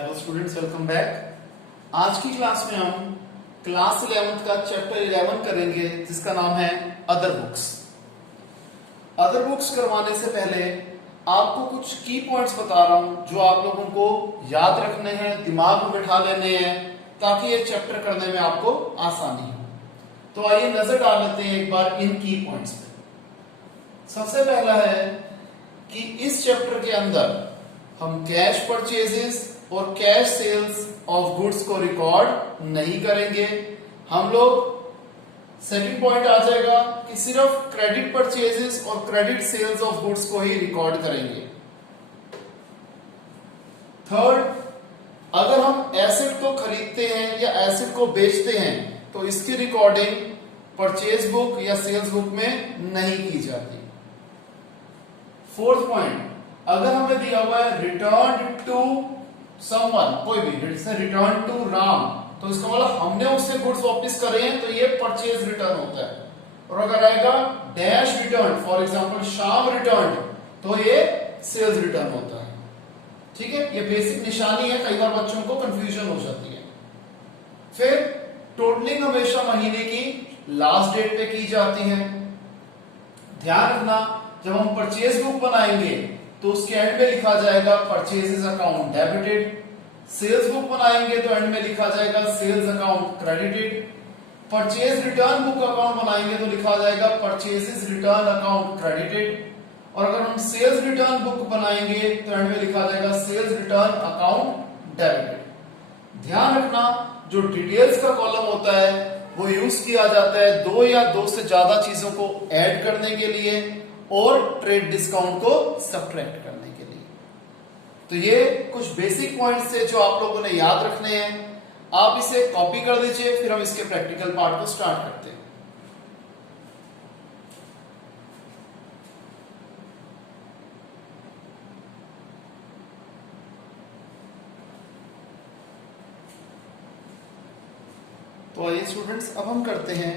Hello students, welcome back. आज की class में हम क्लास 11th का चैप्टर 11 करेंगे जिसका नाम है अदर बुक्स। अदर बुक्स करवाने से पहले आपको कुछ की पॉइंट्स बता रहा हूं जो आप लोगों को याद रखने हैं, दिमाग में बिठा लेने हैं ताकि ये चैप्टर करने में आपको आसानी हो। तो आइए नजर डाल लेते हैं एक बार इन की पॉइंट्स पे। सबसे पहला है कि इस चैप्टर के अंदर हम कैश परचेजेस और कैश सेल्स ऑफ गुड्स को रिकॉर्ड नहीं करेंगे। हम लोग सेकंड पॉइंट आ जाएगा कि सिर्फ क्रेडिट परचेजेस और क्रेडिट सेल्स ऑफ गुड्स को ही रिकॉर्ड करेंगे। थर्ड, अगर हम एसेट को खरीदते हैं या एसेट को बेचते हैं तो इसकी रिकॉर्डिंग परचेज बुक या सेल्स बुक में नहीं की जाती। फोर्थ पॉइंट, अगर हमें दिया हुआ है रिटर्न टू समवन, कोई भी जैसे रिटर्न टू राम, तो इसका मतलब हमने उससे गुड्स वापस करे हैं तो ये परचेज रिटर्न होता है। और अगर आएगा dash return, for example Shyam return, तो ये सेल्स रिटर्न होता है। ठीक है, ये बेसिक निशानी है, कई बार बच्चों को कंफ्यूजन हो जाती है। फिर टोटलिंग हमेशा महीने की लास्ट डेट पे की जाती है। ध्यान रखना, जब हम परचेज बुक बनाएंगे तो उसके एंड में लिखा जाएगा purchases account debited. Sales book बनाएंगे तो एंड में लिखा जाएगा sales account credited. Purchase return book account बनाएंगे तो लिखा जाएगा परचेजेस रिटर्न अकाउंट क्रेडिटेड। और अगर हम सेल्स रिटर्न बुक बनाएंगे तो एंड में लिखा जाएगा सेल्स रिटर्न अकाउंट डेबिटेड। ध्यान रखना, जो डिटेल्स का कॉलम होता है वो यूज किया जाता है दो या दो से ज्यादा चीजों को ऐड करने के लिए और ट्रेड डिस्काउंट को सब्ट्रैक्ट करने के लिए। तो ये कुछ बेसिक पॉइंट्स थे जो आप लोगों ने याद रखने हैं। आप इसे कॉपी कर दीजिए, फिर हम इसके प्रैक्टिकल पार्ट को स्टार्ट करते हैं। तो आइए स्टूडेंट्स, अब हम करते हैं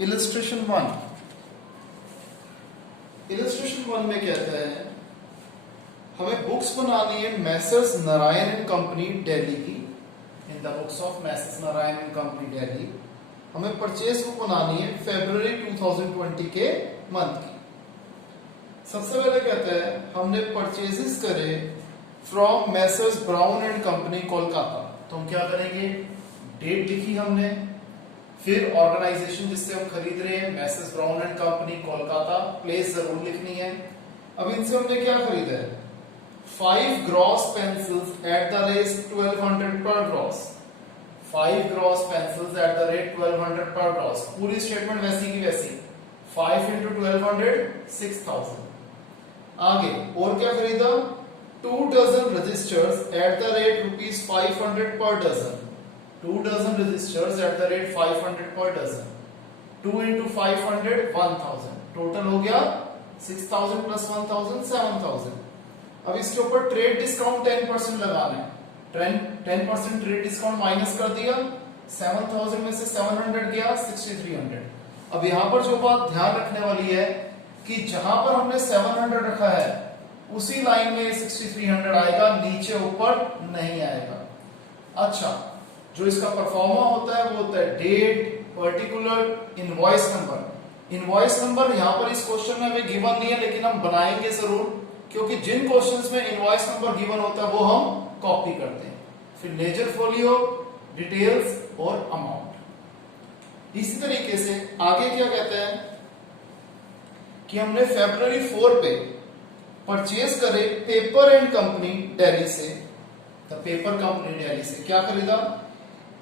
इलस्ट्रेशन 1। इलस्ट्रेशन 1 में कहता है हमें बुक्स बनानी है messrs Narayan and company Delhi की। In the books of messrs Narayan and company Delhi हमें परचेज बुक बनानी है फरवरी 2020 के मंथ की। सबसे पहले कहता है हमने परचेजेस करे from Messrs brown and company Kolkata. तो हम क्या करेंगे, डेट लिखी हमने, फिर ऑर्गेनाइजेशन जिससे हम खरीद रहे हैं message brown and company Kolkata, place जरूर लिखनी है। अब इनसे हमने क्या खरीदा है, 5 gross pencils eight the rate 1200 पर gross. 5 gross pencils eight the rate 1200 पर ग्रॉस। पूरी स्टेटमेंट वैसी की वैसी, 5 into 1200 6000। आगे और क्या खरीदा, 2 dozen registers at the rate ₹500 per dozen. 2 dozen registers at the rate 500 per dozen। 2 into 500 1000। Total हो गया 6000 plus 1000 7000। अब इसके ऊपर ट्रेड डिस्काउंट 10% लगाना है। 10% ट्रेड डिस्काउंट माइनस कर दिया, 7000 में से 700 गया 6300। अब यहां पर जो बात ध्यान रखने वाली है कि जहां पर हमने 700 रखा है उसी लाइन में 6300 आएगा, नीचे ऊपर नहीं आएगा। अच्छा, जो इसका परफॉर्मा होता है वो होता है date, particular, invoice number. Invoice number यहां पर इस क्वेश्चन में हमें गिवन नहीं है, लेकिन हम बनाएंगे जरूर, क्योंकि जिन क्वेश्चंस में इनवॉइस नंबर गिवन होता है वो हम कॉपी करते हैं। फिर लेजर फोलियो, डिटेल्स और अमाउंट। इसी तरीके से आगे क्या कहते हैं कि हमने फरवरी 4 पे परचेज करे पेपर एंड कंपनी दिल्ली से। द पेपर कंपनी दिल्ली से क्या खरीदा,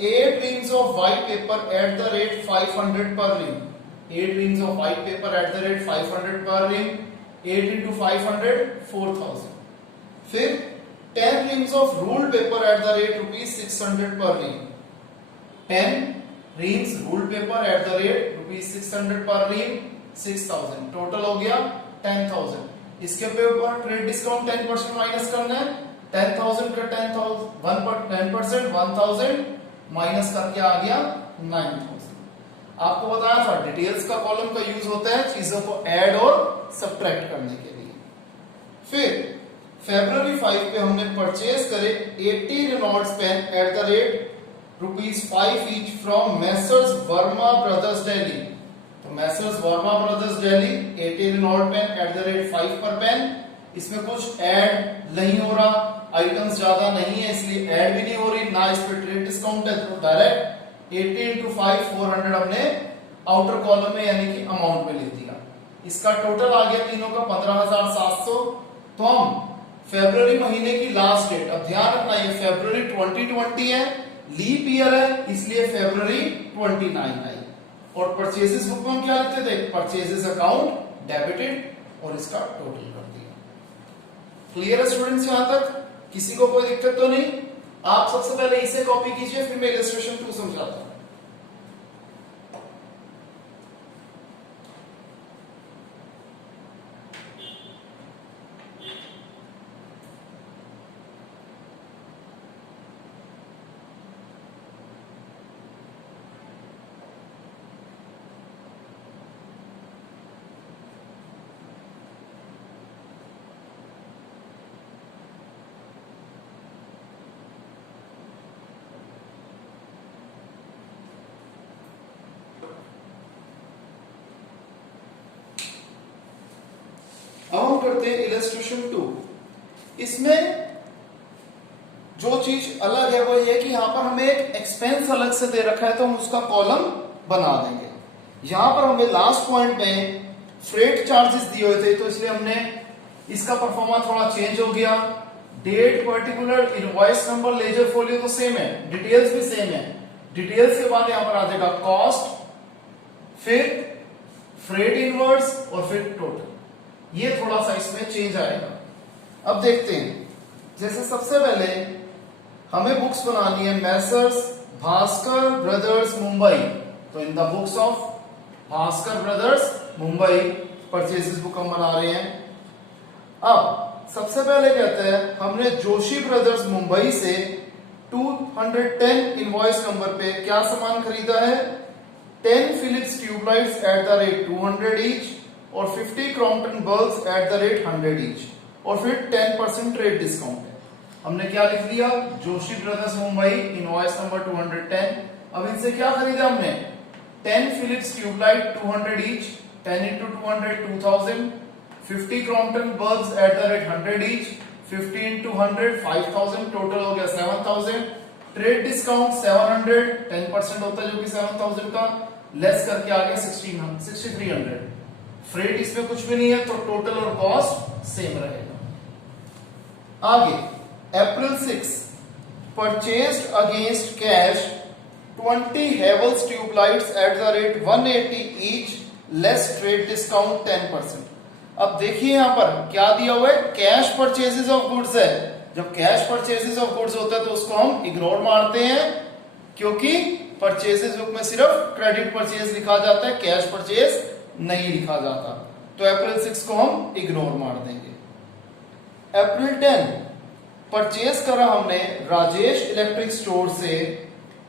8 reams of white paper at the rate 500 per ream। 8 reams of white paper at the rate 500 per ream। 8 into 500 4000। फिर 10 reams of ruled paper at the rate ₹600 per ream। 10 reams ruled paper at the rate ₹600 per ream 6000। Total हो गया 10000। इसके ऊपर trade discount 10% minus करना है। 10000 का 10% 1000 minus करके आ गया 9000। आपको बताया था डिटेल्स का कॉलम का यूज होता है चीजों को ऐड और सब्ट्रैक्ट करने के लिए। फिर फरवरी 5 पे हमने परचेज करे 80 Reynolds pen at the rate ₹5 each from messrs Verma brothers Delhi. तो messrs Verma brothers Delhi 80 Reynold pen at the rate 5 per pen. इसमें कुछ ऐड नहीं हो रहा, आइटम्स ज्यादा नहीं है इसलिए ऐड भी नहीं हो रही, ना इस पे ट्रेड डिस्काउंट है, तो डायरेक्ट 80 into 5 400 हमने आउटर कॉलम में यानी कि अमाउंट में लिख दिया। इसका टोटल आ गया तीनों का 15,700। तो हम फरवरी महीने की लास्ट डेट, अब ध्यान रखना ये फरवरी 2020 है, लीप ईयर है, इसलिए फरवरी 29 आई। और परचेजेस बुक में हम क्या लिखते थे, परचेजेस अकाउंट डेबिटेड और इसका टोटल कर दिया। क्लियर है स्टूडेंट्स यहां तक? किसी को कोई दिक्कत तो नहीं? आप सबसे पहले इसे कॉपी कीजिए, फिर मैं इलस्ट्रेशन 2 समझाता हूं। अब हम करते हैं इलस्ट्रेशन 2। इसमें जो चीज अलग है वो ये है कि यहां पर हमें एक एक्सपेंस अलग से दे रखा है, तो हम उसका कॉलम बना देंगे। यहां पर हमें लास्ट पॉइंट में फ्रेट चार्जेस दिए हुए थे, तो इसलिए हमने इसका परफॉर्मा थोड़ा चेंज हो गया। Date, particular, invoice number, ledger folio तो सेम है, डिटेल्स भी सेम है। डिटेल्स के बाद यहां पर आ जाएगा कॉस्ट, फिर फ्रेट इनवर्स और फिर टोटल। ये थोड़ा सा इसमें चेंज आएगा। अब देखते हैं, जैसे सबसे पहले हमें बुक्स बनानी है मैसर्स भास्कर ब्रदर्स मुंबई। तो इन the books of Bhaskar brothers Mumbai purchases book हम बना रहे हैं। अब सबसे पहले कहते हैं हमने जोशी ब्रदर्स मुंबई से 210 इनवॉइस नंबर पे क्या सामान खरीदा है, 10 Philips tubelights at the rate 200 each और 50 Crompton bulbs at the rate 100 each, और फिर 10% ट्रेड डिस्काउंट है। हमने क्या लिख दिया, Joshi brothers Mumbai invoice number 210। अब इनसे क्या खरीदा हमने, 10 Philips tubelight 200 each, 10 into 200 2000, 50 Crompton bulbs at the rate 100 each, 50 into 100 5000, total हो गया 7000। ट्रेड डिस्काउंट 700, 10% होता है जो कि 7000 का, लेस करके आ गया 6300। फ्रेट इसमें कुछ भी नहीं है, तो टोटल और कॉस्ट सेम रहेगा। आगे अप्रैल 6 purchased against cash 20 Havells tubelights at the rate 180 each, less trade discount 10%। अब देखिए यहां पर क्या दिया हुआ है, कैश परचेजेस ऑफ गुड्स है। जब कैश परचेजेस ऑफ गुड्स होता है तो उसको हम इग्नोर मारते हैं, क्योंकि परचेजेस बुक में सिर्फ क्रेडिट परचेज लिखा जाता है, कैश परचेज नहीं लिखा जाता। तो अप्रैल 6 को हम इग्नोर मार देंगे। अप्रैल 10 परचेज करा हमने राजेश इलेक्ट्रिक स्टोर से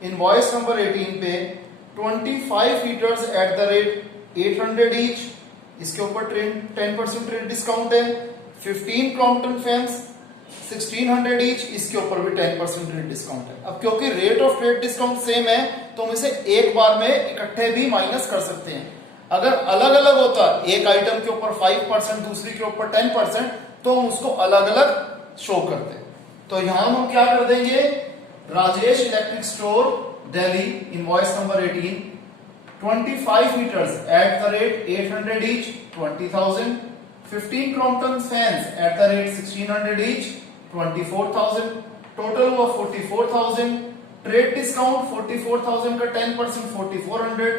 इनवॉइस नंबर 18 पे 25 heaters eight the rate 800 each, इसके ऊपर 10% ट्रेड डिस्काउंट है। 15 क्रॉम्पटन फैंस 1600 ईच, इसके ऊपर भी 10% ट्रेड डिस्काउंट है। अब क्योंकि rate of trade discount same है तो हम इसे एक बार में इकट्ठे भी माइनस कर सकते हैं। अगर अलग अलग होता, एक आइटम के ऊपर 5%, दूसरी के ऊपर 10%, तो हम उसको अलग अलग शो करते। तो यहां हम क्या कर देंगे, Rajesh electric store Delhi invoice number 18 25 heaters eight the rate 800 each 20,000, 15 Crompton fans eight the rate 1600 each 24,000, total हुआ 44,000। ट्रेड डिस्काउंट 44,000 का 10% 4400,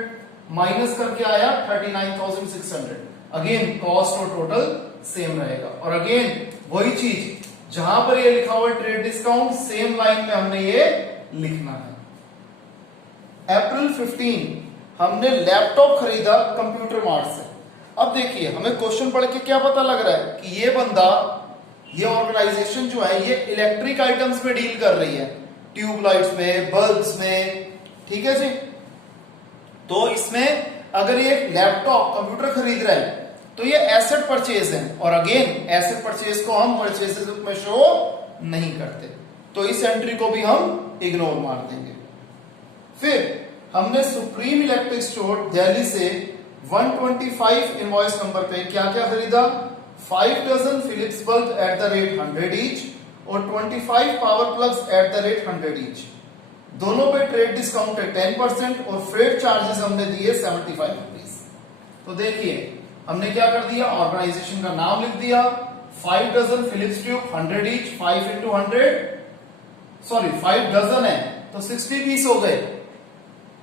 माइनस करके आया 39,600। अगेन कॉस्ट और टोटल सेम रहेगा। और अगेन वही चीज, जहां पर ये लिखा हुआ ट्रेड डिस्काउंट, सेम लाइन में हमने ये लिखना है। अप्रैल 15 हमने लैपटॉप खरीदा कंप्यूटर मार्ट से। अब देखिए हमें क्वेश्चन पढ़ के क्या पता लग रहा है कि ये बंदा, ये ऑर्गेनाइजेशन जो है ये इलेक्ट्रिक आइटम्स में डील कर रही है, ट्यूबलाइट्स में, बल्ब्स में, ठीक है जी। तो इसमें अगर ये लैपटॉप कंप्यूटर खरीद रहा है तो ये एसेट परचेज है, और अगेन एसेट परचेज को हम परचेजेस बुक में शो नहीं करते, तो इस एंट्री को भी हम इग्नोर मार देंगे। फिर हमने सुप्रीम इलेक्ट्रिक स्टोर दिल्ली से 125 इनवॉइस नंबर पे क्या क्या खरीदा, 5 dozen Philips bulb at the rate 100 each और 25 power plugs at the rate 100 each. दोनों पे ट्रेड डिस्काउंट है 10% और फ्रेट चार्जेस हमने दिए 75 रुपीज। तो देखिए हमने क्या कर दिया, ऑर्गेनाइजेशन का नाम लिख दिया, 5 dozen Philips tube 100 each, 5 into 100 sorry 5 dozen है तो 60 पीस हो गए,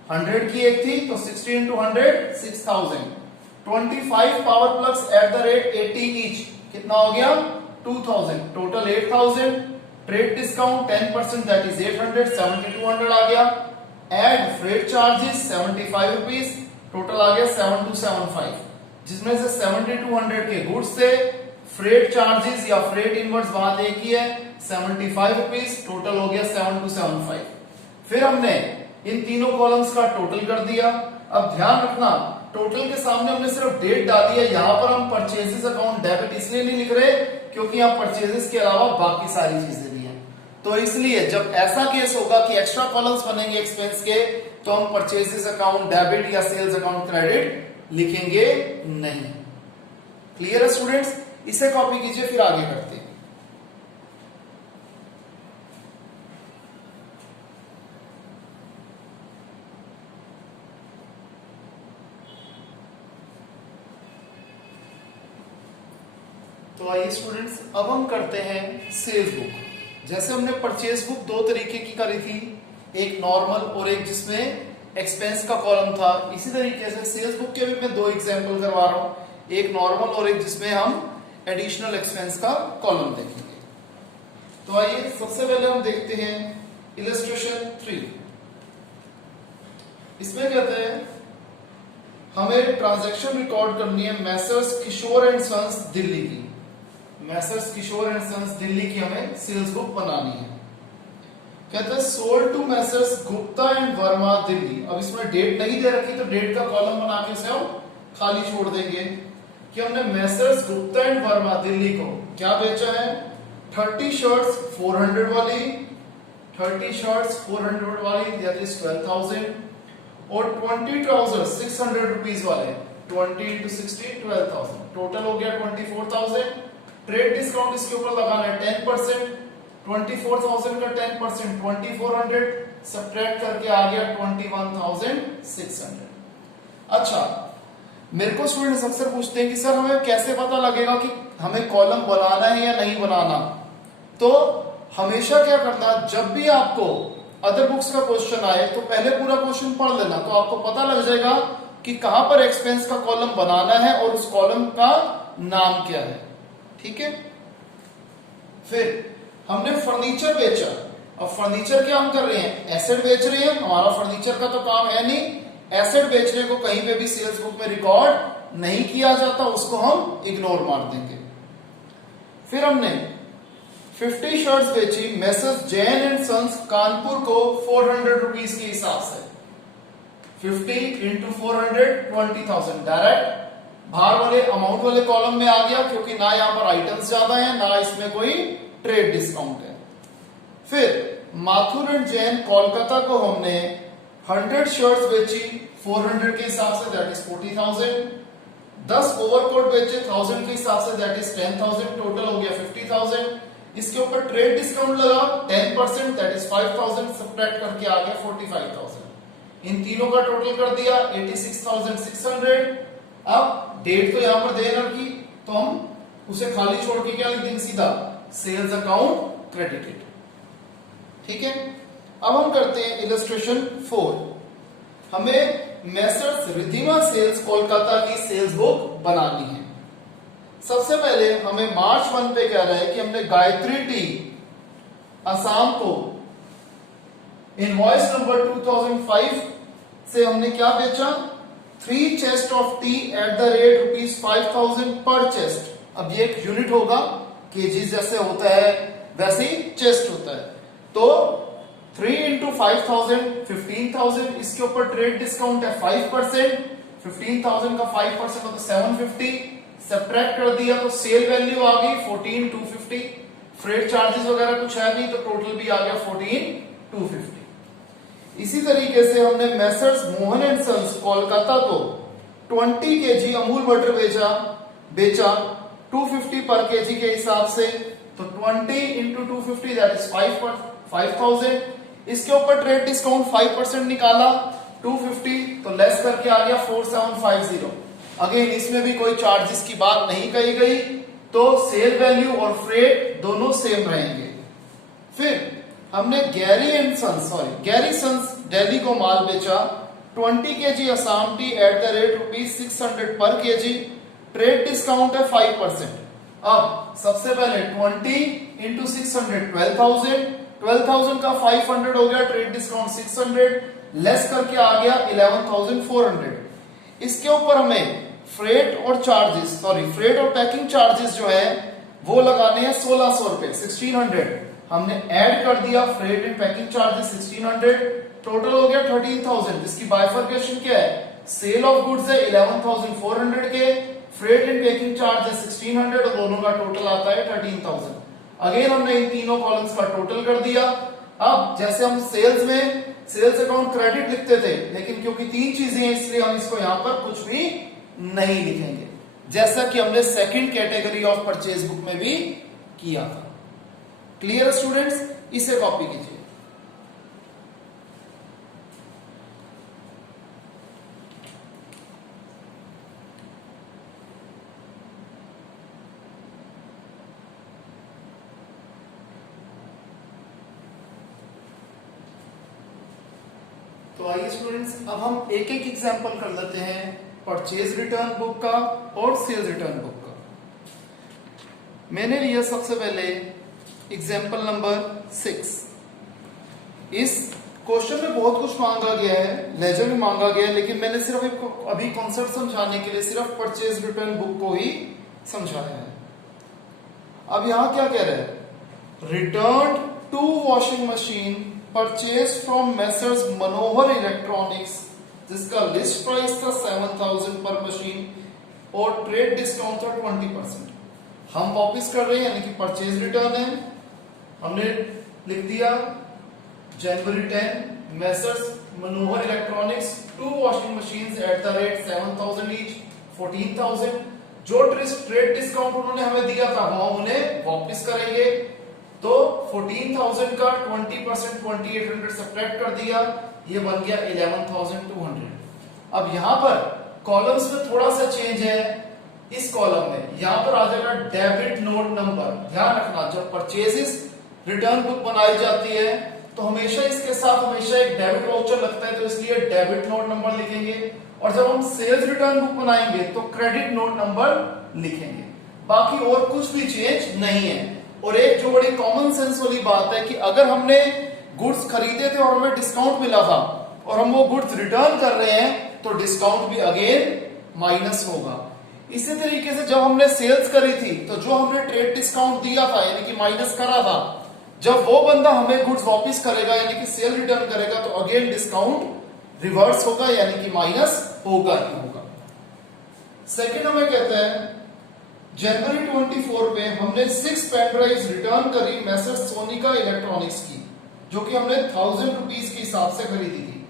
100 की एक थी तो 60 into 100 6000, 25 power plugs at the rate 80 each कितना हो गया 2000, total 8000, trade discount 10% that is 800, 7200 आ गया, add freight charges 75 rupees, total आ गया 7275, जिसमें से 7200 के गुड्स थे, फ्रेट चार्जेस या फ्रेट इनवर्स बात एक ही है 75 रुपीज, टोटल हो गया 7275। फिर हमने इन तीनों कॉलम्स का टोटल कर दिया। अब ध्यान रखना टोटल के सामने हमने सिर्फ डेट डाली है, यहां पर हम परचेजेस अकाउंट डेबिट इसलिए नहीं लिख रहे क्योंकि यहां परचेजेस के अलावा बाकी सारी चीजें दी हैं, तो इसलिए जब ऐसा केस होगा कि एक्स्ट्रा कॉलम्स बनेंगे एक्सपेंस के तो हम परचेजेस अकाउंट डेबिट या सेल्स अकाउंट क्रेडिट लिखेंगे नहीं। क्लियर है स्टूडेंट्स, इसे कॉपी कीजिए फिर आगे करते हैं। तो आइए स्टूडेंट्स अब हम करते हैं सेल्स बुक। जैसे हमने परचेज बुक दो तरीके की करी थी, एक नॉर्मल और एक जिसमें एक्सपेंस का कॉलम था, इसी तरीके से सेल्स बुक के भी मैं दो एग्जांपल करवा रहा हूं, एक नॉर्मल और एक जिसमें हम एडिशनल एक्सपेंस का कॉलम देखेंगे। तो आइए सबसे पहले हम देखते हैं इलस्ट्रेशन 3। इसमें कहते हैं हमें ट्रांजैक्शन रिकॉर्ड करनी है messrs Kishore and sons Delhi की, messrs Kishore and sons Delhi की हमें सेल्स बुक बनानी है। कहते हैं sold to messrs Gupta and Verma Delhi. अब इसमें डेट नहीं दे रखी तो डेट का कॉलम बना के इसे हम खाली छोड़ देंगे कि हमने मैसर्स गुप्ता एंड वर्मा दिल्ली को क्या बेचा है, 30 शर्ट्स 400 वाली, 30 शर्ट्स 400 वाली दैट इज 12,000 और 20 ट्राउजर्स 600 रुपीस वाले, 20 into 60 12,000, टोटल हो गया 24,000। ट्रेड डिस्काउंट इसके ऊपर लगाना है 10%, 24,000 का 10% 2400, सब्ट्रैक्ट करके आ गया 21,600। अच्छा, मेरे को स्टूडेंट्स अक्सर पूछते हैं कि सर हमें कैसे पता लगेगा कि हमें कॉलम बनाना है या नहीं बनाना। तो हमेशा क्या करना, जब भी आपको अदर बुक्स का क्वेश्चन आए तो पहले पूरा क्वेश्चन पढ़ लेना, तो आपको पता लग जाएगा कि कहां पर एक्सपेंस का कॉलम बनाना है और उस कॉलम का नाम क्या है। ठीक है, फिर हमने फर्नीचर बेचा। अब फर्नीचर क्या हम कर रहे हैं, एसेट बेच रहे हैं, हमारा फर्नीचर का तो काम है नहीं, एसेट बेचने को कहीं पे भी सेल्स बुक में रिकॉर्ड नहीं किया जाता, उसको हम इग्नोर मार देंगे। फिर हमने 50 शर्ट्स बेची messrs Jain and sons Kanpur को 400 रुपीस के हिसाब से, 50 into 400 20,000 डायरेक्ट बाहर वाले अमाउंट वाले कॉलम में आ गया क्योंकि ना यहां पर आइटम्स ज्यादा है ना इसमें कोई ट्रेड डिस्काउंट है। फिर माथुर एंड जैन कोलकाता को हमने 100 शर्ट्स बेची 400 के हिसाब से दैट इज 40,000, 10 ओवरकोट बेचे 1000 के हिसाब से दैट इज 10,000, टोटल हो गया 50,000। इसके ऊपर ट्रेड डिस्काउंट लगा 10% दैट इज 5,000, सब्ट्रैक्ट करके आ गया 45,000। इन तीनों का टोटल कर दिया 86,600। अब डेट तो यहां पर दे रखी तो हम उसे खाली छोड़ के क्या लिख देंगे, सीधा सेल्स अकाउंट क्रेडिटेड। ठीक है, अब हम करते हैं इलस्ट्रेशन 4। हमें मैसर्स रिधिमा सेल्स कोलकाता की सेल्स बुक बनानी है। सबसे पहले हमें मार्च 1 पे कह रहा है कि हमने गायत्री टी असम को इनवॉइस नंबर 2005 से हमने क्या बेचा, 3 chest of T eight the rate ₹5,000 पर चेस्ट। अब ये एक यूनिट होगा, केजी जैसे होता है वैसे ही चेस्ट होता है, तो 3 into 5,000 15,000, इसके ऊपर ट्रेड डिस्काउंट है 5%, 15,000 का 5% होता है 750, सब्ट्रैक्ट कर दिया तो सेल वैल्यू आ गई 14,250, फ्रेट चार्जेस वगैरह कुछ है नहीं तो टोटल भी आ गया 14,250। इसी तरीके से हमने messrs Mohan and sons Kolkata को 20 केजी अमूल बटर बेचा 250 पर केजी के हिसाब से, तो 20 इंटू 250 दैट इज 5,000। इसके ऊपर ट्रेड डिस्काउंट 5% निकाला, 250 तो लेस करके आ गया 4750। अगेन इसमें भी कोई चार्जेस की बात नहीं कही गई, तो सेल वैल्यू और फ्रेट दोनों सेम रहेंगे। फिर हमने गैरी सन्स दिल्ली को माल बेचा 20 KG Assam T eight the rate ₹600 पर केजी, ट्रेड डिस्काउंट है 5%। अब सबसे पहले 20 इंटू 600 12,000 का 500 हो गया, ट्रेड डिस्काउंट 600 लेस करके आ गया 11,400। इसके ऊपर हमें फ्रेट और पैकिंग चार्जेस जो है वो लगाने हैं 1,600 रुपए 1,600। हमने ऐड कर दिया freight and packing charges 1,600, total हो गया 13,000, जिसकी बाइफर्केशन क्या है, सेल ऑफ गुड्स है 11,400 के, फ्रेट एंड पैकिंग चार्जेस 1,600 और दोनों का टोटल आता है 13,000। अगेन हमने इन तीनों कॉलम्स का टोटल कर दिया। अब जैसे हम सेल्स अकाउंट क्रेडिट लिखते थे, लेकिन क्योंकि तीन चीजें हैं इसलिए हम इसको यहां पर कुछ भी नहीं लिखेंगे, जैसा कि हमने second category of purchase book में भी किया था। क्लियर स्टूडेंट्स, इसे कॉपी कीजिए। तो आइए स्टूडेंट्स, अब हम एक एक एग्जांपल कर लेते हैं परचेज रिटर्न बुक का और सेल्स रिटर्न बुक का। मैंने लिया सबसे पहले एग्जांपल नंबर 6। इस क्वेश्चन में बहुत कुछ मांगा गया है, लेजर भी मांगा गया है, लेकिन मैंने सिर्फ अभी कॉन्सेप्ट समझाने के लिए सिर्फ परचेज रिटर्न बुक को ही समझाया है। अब यहां क्या कह रहे हैं, return 2 washing machine purchase from messrs Manohar electronics, जिसका लिस्ट प्राइस था 7,000 पर मशीन और ट्रेड डिस्काउंट था 20%। हम वापिस कर रहे हैं, यानी कि परचेज रिटर्न है। हमने लिख दिया जनवरी 10 messrs Manohar electronics 2 washing machines eight the rate 7,000 each 14,000। जो ट्रेड डिस्काउंट उन्होंने हमें दिया था वो हम उन्हें वापिस करेंगे, तो 14,000 का 20% 2,800 सब्ट्रैक्ट कर दिया, ये बन गया 11,200। अब यहां पर कॉलम्स में थोड़ा सा चेंज है। इस कॉलम में यहां पर आ जाएगा डेबिट नोट नंबर। ध्यान रखना, जब परचेजेस रिटर्न बुक बनाई जाती है तो हमेशा इसके साथ हमेशा एक डेबिट वाउचर लगता है, तो इसलिए डेबिट नोट नंबर लिखेंगे। और जब हम सेल्स रिटर्न बुक बनाएंगे तो क्रेडिट नोट नंबर लिखेंगे। बाकी और कुछ भी चेंज नहीं है। और एक जो बड़ी कॉमन सेंस वाली बात है कि अगर हमने गुड्स खरीदे थे और हमें डिस्काउंट मिला था और हम वो गुड्स रिटर्न कर रहे हैं तो डिस्काउंट भी अगेन माइनस होगा। इसी तरीके से जब हमने सेल्स करी थी तो जो हमने ट्रेड डिस्काउंट दिया था यानी कि माइनस करा था, जब वो बंदा हमें गुड्स वापस करेगा यानी कि सेल रिटर्न करेगा तो अगेन डिस्काउंट रिवर्स होगा, यानी कि माइनस होगा ही होगा। सेकंड हमें कहता है जनवरी 24 पे हमने 6 पेन ड्राइव रिटर्न करी मैसर्स सोनिका इलेक्ट्रॉनिक्स की, जो कि हमने 1,000 रुपीज के हिसाब से खरीदी थी।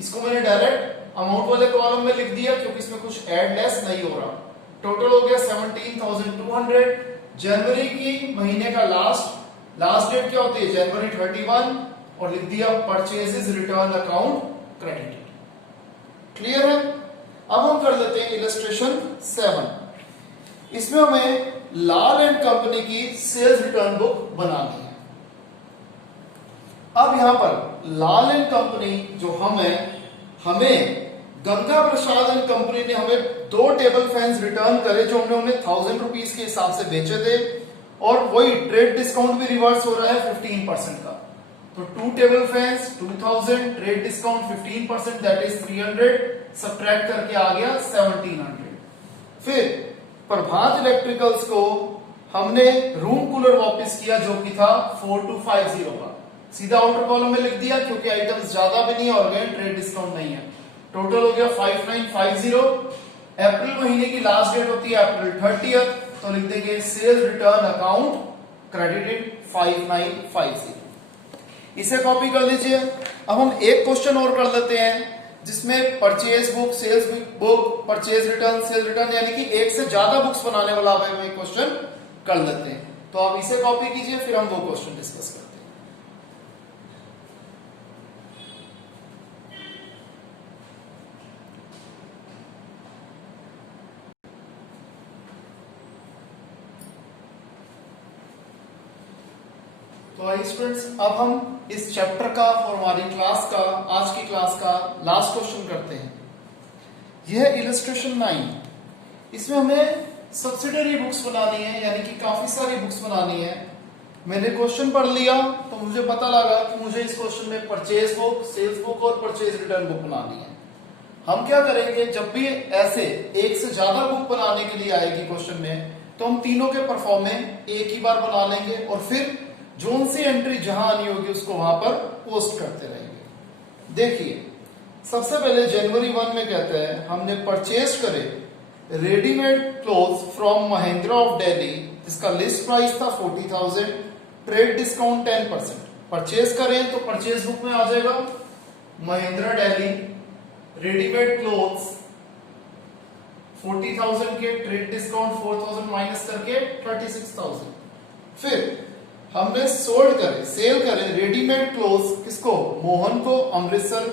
इसको मैंने डायरेक्ट अमाउंट वाले कॉलम में लिख दिया क्योंकि इसमें कुछ ऐड लेस नहीं हो रहा। टोटल हो गया 17,200। जनवरी की महीने का लास्ट डेट क्या होती है, जनवरी 31, और लिख दिया purchases return account credited. Clear है। अब हम कर लेते हैं इलस्ट्रेशन 7। इसमें हमें लाल एंड कंपनी की सेल्स रिटर्न बुक बनानी है। अब यहां पर लाल एंड कंपनी जो हमें गंगा प्रसाद एंड कंपनी ने हमें 2 टेबल फैंस रिटर्न करे जो हमने उन्हें 1,000 रुपीज के हिसाब से बेचे थे, और वही ट्रेड डिस्काउंट भी रिवर्स हो रहा है 15% का। तो 2 table fans 2,000, trade discount 15% that is 300, subtract करके आ गया 1,700। फिर प्रभात इलेक्ट्रिकल्स को हमने रूम कूलर वापस किया जो कि था 4250 का, सीधा आउटर कॉलम में लिख दिया क्योंकि आइटम्स ज्यादा भी नहीं है और ट्रेड डिस्काउंट नहीं है। टोटल हो गया 5950। अप्रैल महीने की लास्ट डेट होती है अप्रैल 30th, तो लिख देंगे सेल्स रिटर्न अकाउंट क्रेडिटेड 5950। इसे कॉपी कर लीजिए। अब हम एक क्वेश्चन और कर लेते हैं जिसमें purchase book, sales book, purchase return, sales return यानी कि एक से ज्यादा बुक्स बनाने वाला हम एक क्वेश्चन कर लेते हैं। तो आप इसे कॉपी कीजिए, फिर हम वो क्वेश्चन डिस्कस करते हैं। तो आइए स्टूडेंट्स, अब हम इस चैप्टर का और हमारी क्लास का, आज की क्लास का लास्ट क्वेश्चन करते हैं। यह इलस्ट्रेशन 9, इसमें हमें सब्सिडरी बुक्स बनानी है, यानी कि काफी सारी बुक्स बनानी है। मैंने क्वेश्चन पढ़ लिया तो मुझे पता लगा कि मुझे इस क्वेश्चन में परचेज बुक, सेल्स बुक और परचेज रिटर्न बुक बनानी है। हम क्या करेंगे, जब भी ऐसे एक से ज्यादा बुक बनाने के लिए आएगी क्वेश्चन में, तो हम तीनों के परफॉर्मे एक ही बार बना लेंगे और फिर जोन सी एंट्री जहां आनी होगी उसको वहां पर पोस्ट करते रहेंगे। देखिए, सबसे पहले जनवरी 1 में कहते हैं हमने परचेज करे readymade cloth from Mahindra of Delhi, जिसका लिस्ट प्राइस था 40,000, ट्रेड डिस्काउंट 10%। परचेज करें तो परचेज बुक में आ जाएगा महिंद्रा दिल्ली रेडीमेड क्लोथ्स 40,000 के, ट्रेड डिस्काउंट 4,000 माइनस करके 36,000। फिर हमने सोल्ड करे, सेल करे रेडीमेड क्लोथ्स किसको, मोहन को, अमृतसर,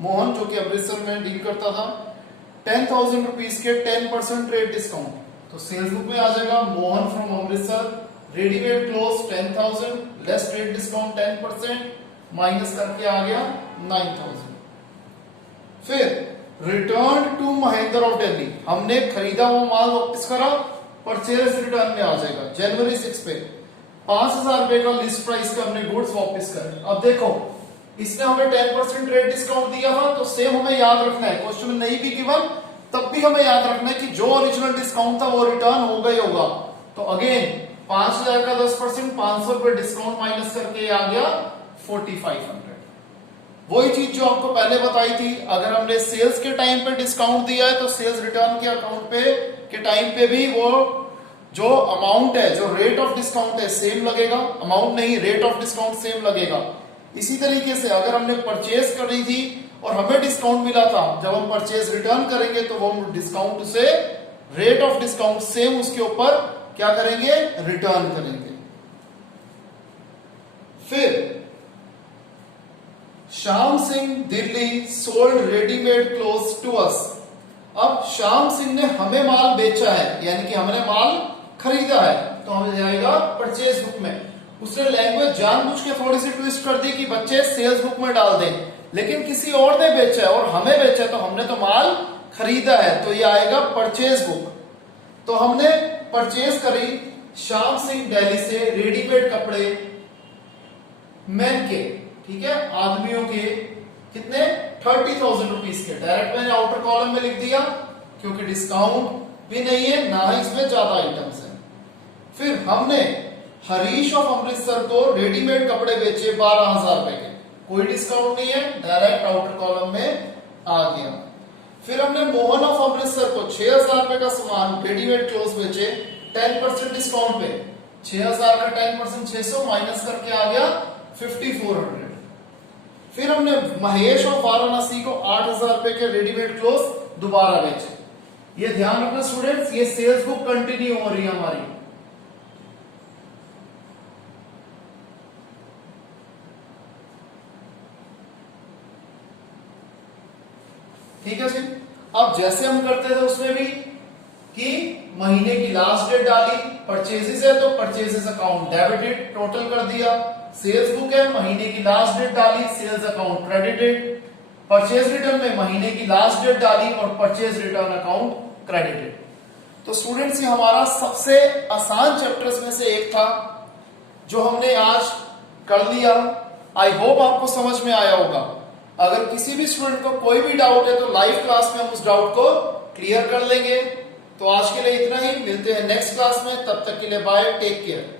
मोहन जो कि अमृतसर में डील करता था, 10,000 रुपीज के 10% ट्रेड डिस्काउंट। तो सेल्स बुक में आ जाएगा Mohan from Amritsar readymade clothes 10,000 less trade discount 10% minus करके आ गया 9,000। फिर return to Mahindra of Delhi, हमने खरीदा हुआ माल वापस करा, परचेज रिटर्न में आ जाएगा जनवरी 6 पे 5,000 रुपए का लिस्ट प्राइस का हमने गुड्स वापस करे। अब देखो, इसने हमें 10% रेट डिस्काउंट दिया था, तो सेम हमें याद रखना है, क्वेश्चन में नहीं भी गिवन तब भी हमें याद रखना है कि जो ओरिजिनल डिस्काउंट था वो रिटर्न हो गई होगा। तो अगेन 5,000 का 10%, 500 रुपए डिस्काउंट माइनस करके आ गया 4,500। वही चीज जो आपको पहले बताई थी, अगर हमने सेल्स के टाइम पे डिस्काउंट दिया है तो सेल्स रिटर्न के अकाउंट पे के टाइम पे भी वो जो अमाउंट है, जो रेट ऑफ डिस्काउंट है सेम लगेगा, अमाउंट नहीं रेट ऑफ डिस्काउंट सेम लगेगा। इसी तरीके से अगर हमने परचेज करी थी और हमें डिस्काउंट मिला था, जब हम परचेज रिटर्न करेंगे तो वो डिस्काउंट से रेट ऑफ डिस्काउंट सेम उसके ऊपर क्या करेंगे, रिटर्न करेंगे। फिर Shyam Singh Delhi sold readymade clothes to us. अब श्याम सिंह ने हमें माल बेचा है, यानी कि हमने माल खरीदा है, तो हमें जाएगा परचेज बुक में। उसने लैंग्वेज जानबूझ के थोड़ी सी ट्विस्ट कर दी कि बच्चे सेल्स बुक में डाल दें, लेकिन किसी और ने बेचा है और हमें बेचा है, तो हमने तो माल खरीदा है, तो ये आएगा परचेज बुक। तो हमने परचेज करी श्याम सिंह दिल्ली से रेडीमेड कपड़े मेन के, ठीक है, आदमियों के, कितने 30,000 रुपीज के। डायरेक्ट मैंने आउटर कॉलम में लिख दिया क्योंकि डिस्काउंट भी नहीं है, ना ही इसमें ज्यादा आइटम्स हैं। फिर हमने हरीश ऑफ अमृतसर को रेडीमेड कपड़े बेचे 12,000 रुपए के, कोई डिस्काउंट नहीं है, डायरेक्ट आउटर कॉलम में आ गया। फिर हमने मोहन ऑफ अमृतसर को 6,000 रुपए का सामान रेडीमेड क्लोथ्स बेचे 10% डिस्काउंट पे, 6,000 का 10% 600 माइनस करके आ गया 5,400। फिर हमने महेश ऑफ वाराणसी को 8,000 रुपए के रेडीमेड क्लोथ्स दोबारा बेचे। ये ध्यान रखना स्टूडेंट्स, ये सेल्स बुक कंटिन्यू हो रही है हमारी। ठीक है जी। अब जैसे हम करते थे उसमें भी कि महीने की लास्ट डेट डाली, परचेजेस है तो परचेजेस अकाउंट डेबिटेड, टोटल कर दिया। सेल्स बुक है, महीने की लास्ट डेट डाली, sales account credited. Purchase return में महीने की लास्ट डेट डाली और परचेज रिटर्न अकाउंट क्रेडिटेड। तो स्टूडेंट्स ये हमारा सबसे आसान चैप्टर्स में से एक था जो हमने आज कर लिया। आई होप आपको समझ में आया होगा। अगर किसी भी स्टूडेंट को कोई भी डाउट है तो लाइव क्लास में हम उस डाउट को क्लियर कर लेंगे। तो आज के लिए इतना ही, मिलते हैं नेक्स्ट क्लास में, तब तक के लिए बाय, टेक केयर।